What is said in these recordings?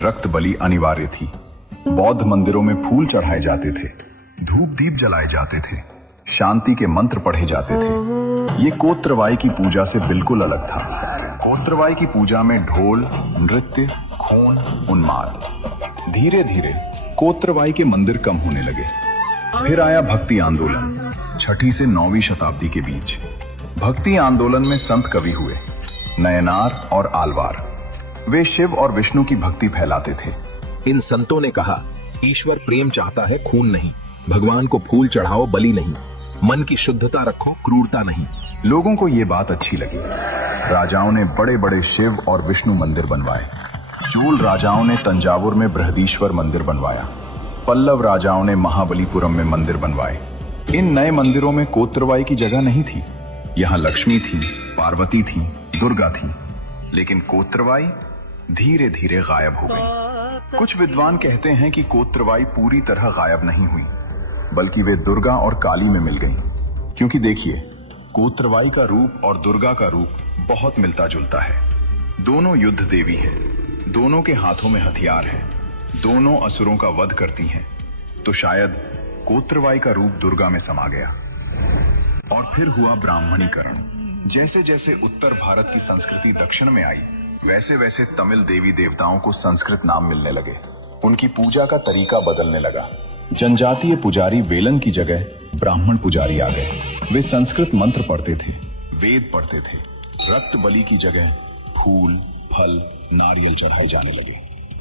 रक्त बलि अनिवार्य थी। बौद्ध मंदिरों में फूल चढ़ाए जाते थे, धूप दीप जलाए जाते थे, शांति के मंत्र पढ़े जाते थे। ये कोत्रवाई की पूजा से बिल्कुल अलग था। कोत्रवाई की पूजा में ढोल, नृत्य, खून, उन्माद। धीरे धीरे कोत्रवाई के मंदिर कम होने लगे। फिर आया भक्ति आंदोलन, 6वीं से 9वीं शताब्दी के बीच। भक्ति आंदोलन में संत कवि हुए, नयनार और आलवार। वे शिव और विष्णु की भक्ति फैलाते थे। इन संतों ने कहा, ईश्वर प्रेम चाहता है, खून नहीं। भगवान को फूल चढ़ाओ, बलि नहीं। मन की शुद्धता रखो, क्रूरता नहीं। लोगों को ये बात अच्छी लगी। राजाओं ने बड़े बड़े शिव और विष्णु मंदिर बनवाए। चूल राजाओं ने तंजावुर में बृहदीश्वर मंदिर बनवाया। पल्लव राजाओं ने महाबलीपुरम में मंदिर बनवाए। इन नए मंदिरों में कोत्रवाई की जगह नहीं थी। यहाँ लक्ष्मी थी, पार्वती थी, दुर्गा थी। लेकिन कोत्रवाई धीरे धीरे गायब हो गई। कुछ विद्वान कहते हैं कि कोत्रवाई पूरी तरह गायब नहीं हुई, बल्कि वे दुर्गा और काली में मिल गईं। क्योंकि देखिए, कोत्रवाई का रूप और दुर्गा का रूप बहुत मिलता जुलता है। दोनों युद्ध देवी हैं, दोनों के हाथों में हथियार है, दोनों असुरों का वध करती हैं। तो शायद कोत्रवाई का रूप दुर्गा में समा गया। और फिर हुआ ब्राह्मणीकरण। जैसे जैसे उत्तर भारत की संस्कृति दक्षिण में आई, वैसे वैसे तमिल देवी देवताओं को संस्कृत नाम मिलने लगे। उनकी पूजा का तरीका बदलने लगा। जनजातीय पुजारी वेलन की जगह ब्राह्मण पुजारी आ गए। वे संस्कृत मंत्र पढ़ते थे, वेद पढ़ते थे। रक्त बलि की जगह फूल, फल, नारियल चढ़ाए जाने लगे।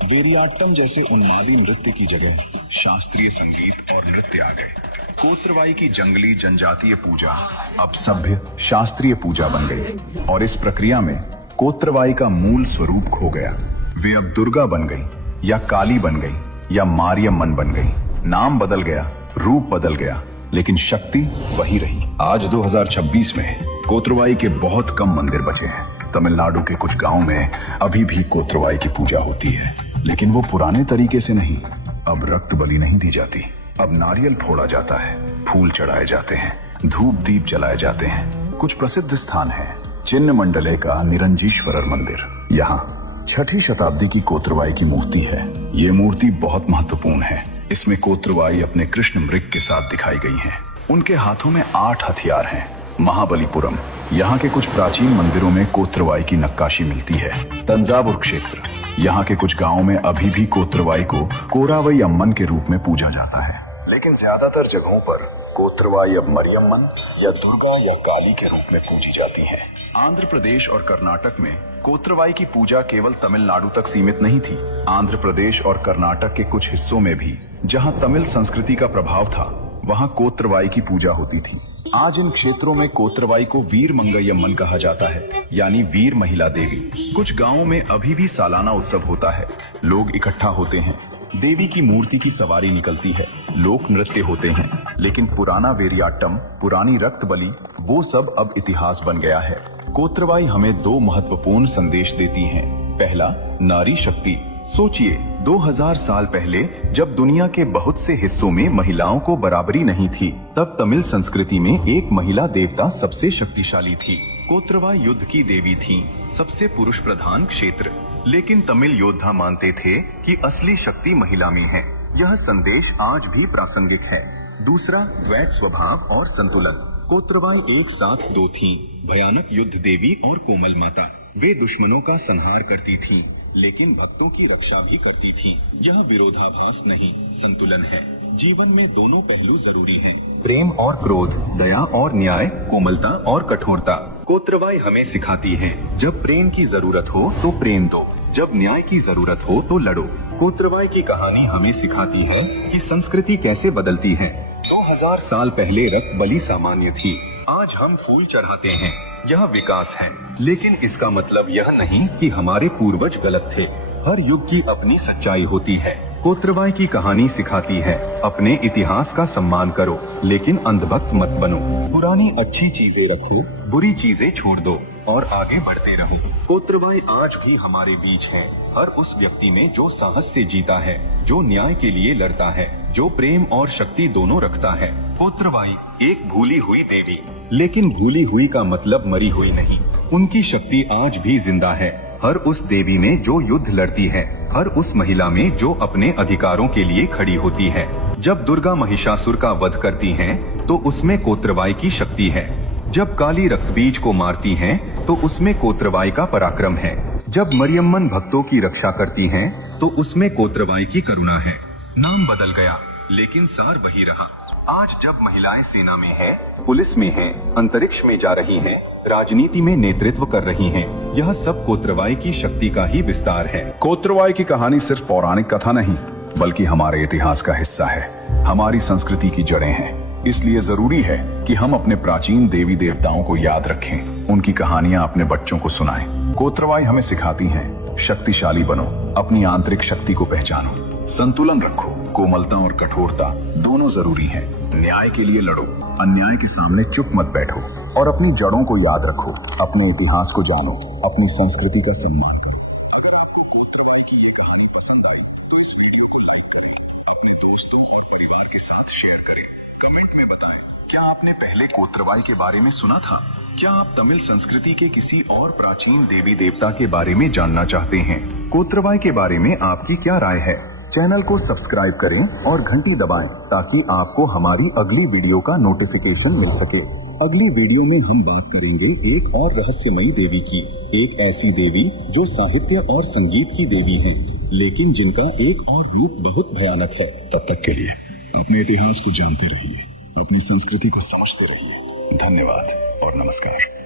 वेरियाट्टम जैसे उन्मादी नृत्य की जगह शास्त्रीय संगीत और नृत्य आ गए। कोत्रवाई की जंगली जनजातीय पूजा अब सभ्य शास्त्रीय पूजा बन गई। और इस प्रक्रिया में कोत्रवाई का मूल स्वरूप खो गया। वे अब दुर्गा बन गई, या काली बन गई, या मारियम्मन बन गई। नाम बदल गया, रूप बदल गया, लेकिन शक्ति वही रही। आज 2026 में कोत्रवाई के बहुत कम मंदिर बचे हैं। तमिलनाडु के कुछ गांव में अभी भी कोत्रवाई की पूजा होती है, लेकिन वो पुराने तरीके से नहीं। अब रक्त बलि नहीं दी जाती, अब नारियल फोड़ा जाता है, फूल चढ़ाए जाते हैं, धूप दीप जलाए जाते हैं। कुछ प्रसिद्ध स्थान है, चिन्न मंडले का निरंजीश्वरर मंदिर। यहाँ 6वीं शताब्दी की कोत्रवाई की मूर्ति है। ये मूर्ति बहुत महत्वपूर्ण है। इसमें कोत्रवाई अपने कृष्ण मृग के साथ दिखाई गई है। उनके हाथों में 8 हथियार हैं। महाबलीपुरम, यहाँ के कुछ प्राचीन मंदिरों में कोत्रवाई की नक्काशी मिलती है। तंजावुर क्षेत्र, यहाँ के कुछ गांवों में अभी भी कोत्रवाई को कोरावई अम्मन के रूप में पूजा जाता है। लेकिन ज्यादातर जगहों पर कोत्रवाई अब मरियम्मन या दुर्गा या काली के रूप में पूजी जाती है। आंध्र प्रदेश और कर्नाटक में कोत्रवाई की पूजा केवल तमिलनाडु तक सीमित नहीं थी। आंध्र प्रदेश और कर्नाटक के कुछ हिस्सों में भी जहां तमिल संस्कृति का प्रभाव था, वहां कोत्रवाई की पूजा होती थी। आज इन क्षेत्रों में कोत्रवाई को वीर मंगयम्मन कहा जाता है, यानी वीर महिला देवी। कुछ गांवों में अभी भी सालाना उत्सव होता है। लोग इकट्ठा होते हैं, देवी की मूर्ति की सवारी निकलती है, लोक नृत्य होते हैं। लेकिन पुराना वेरियाट्टम, पुरानी रक्त बलि, वो सब अब इतिहास बन गया है। कोत्रवाई हमें 2 महत्वपूर्ण संदेश देती हैं। पहला, नारी शक्ति। सोचिए, 2000 साल पहले जब दुनिया के बहुत से हिस्सों में महिलाओं को बराबरी नहीं थी, तब तमिल संस्कृति में एक महिला देवता सबसे शक्तिशाली थी। कोत्रवाई युद्ध की देवी थी, सबसे पुरुष प्रधान क्षेत्र। लेकिन तमिल योद्धा मानते थे कि असली शक्ति महिला में है। यह संदेश आज भी प्रासंगिक है। दूसरा, द्वैत स्वभाव और संतुलन। कोत्रवाई एक साथ 2 थी, भयानक युद्ध देवी और कोमल माता। वे दुश्मनों का संहार करती थी, लेकिन भक्तों की रक्षा भी करती थी। यह विरोधाभास नहीं, संतुलन है। जीवन में दोनों पहलू जरूरी हैं। प्रेम और क्रोध, दया और न्याय, कोमलता और कठोरता। कोत्रवाई हमें सिखाती है, जब प्रेम की जरूरत हो तो प्रेम दो, जब न्याय की जरूरत हो तो लड़ो। कोत्रवाई की कहानी हमें सिखाती है कि संस्कृति कैसे बदलती है। 2000 साल पहले रक्त बलि सामान्य थी, आज हम फूल चढ़ाते हैं। यह विकास है, लेकिन इसका मतलब यह नहीं कि हमारे पूर्वज गलत थे। हर युग की अपनी सच्चाई होती है। कोत्रवाई की कहानी सिखाती है, अपने इतिहास का सम्मान करो, लेकिन अंधभक्त मत बनो। पुरानी अच्छी चीजें रखो, बुरी चीजें छोड़ दो और आगे बढ़ते रहो। कोत्रवाई आज भी हमारे बीच है, हर उस व्यक्ति में जो साहस से जीता है, जो न्याय के लिए लड़ता है, जो प्रेम और शक्ति दोनों रखता है। कोत्रवाई एक भूली हुई देवी, लेकिन भूली हुई का मतलब मरी हुई नहीं। उनकी शक्ति आज भी जिंदा है, हर उस देवी में जो युद्ध लड़ती है, हर उस महिला में जो अपने अधिकारों के लिए खड़ी होती है। जब दुर्गा महिषासुर का वध करती हैं, तो उसमें कोत्रबाई की शक्ति है। जब काली रक्तबीज को मारती हैं, तो उसमें कोत्रबाई का पराक्रम है। जब मरियम्मन भक्तों की रक्षा करती हैं, तो उसमें कोत्रबाई की करुणा है। नाम बदल गया, लेकिन सार वही रहा। आज जब महिलाएं सेना में हैं, पुलिस में हैं, अंतरिक्ष में जा रही हैं, राजनीति में नेतृत्व कर रही हैं, यह सब कोत्रबाई की शक्ति का ही विस्तार है। कोत्रबाई की कहानी सिर्फ पौराणिक कथा नहीं, बल्कि हमारे इतिहास का हिस्सा है, हमारी संस्कृति की जड़ें हैं। इसलिए जरूरी है कि हम अपने प्राचीन देवी देवताओं को याद रखें, उनकी कहानियां अपने बच्चों को सुनाएं। कोत्रबाई हमें सिखाती हैं, शक्तिशाली बनो, अपनी आंतरिक शक्ति को पहचानो, संतुलन रखो, कोमलता और कठोरता दोनों जरूरी हैं। न्याय के लिए लड़ो, अन्याय के सामने चुप मत बैठो और अपनी जड़ों को याद रखो। अपने इतिहास को जानो, अपनी संस्कृति का सम्मान करो। अगर आपको कोत्रबाई की ये कहानी पसंद आई तो इस वीडियो को लाइक करें, अपने दोस्तों और परिवार के साथ शेयर करें। कमेंट में बताएं, क्या आपने पहले कोत्रबाई के बारे में सुना था? क्या आप तमिल संस्कृति के किसी और प्राचीन देवी देवता के बारे में जानना चाहते हैं? कोत्रबाई के बारे में आपकी क्या राय है? चैनल को सब्सक्राइब करें और घंटी दबाएं ताकि आपको हमारी अगली वीडियो का नोटिफिकेशन मिल सके। अगली वीडियो में हम बात करेंगे एक और रहस्यमयी देवी की, एक ऐसी देवी जो साहित्य और संगीत की देवी है, लेकिन जिनका एक और रूप बहुत भयानक है। तब तक के लिए अपने इतिहास को जानते रहिए, अपनी संस्कृति को समझते रहिए। धन्यवाद और नमस्कार।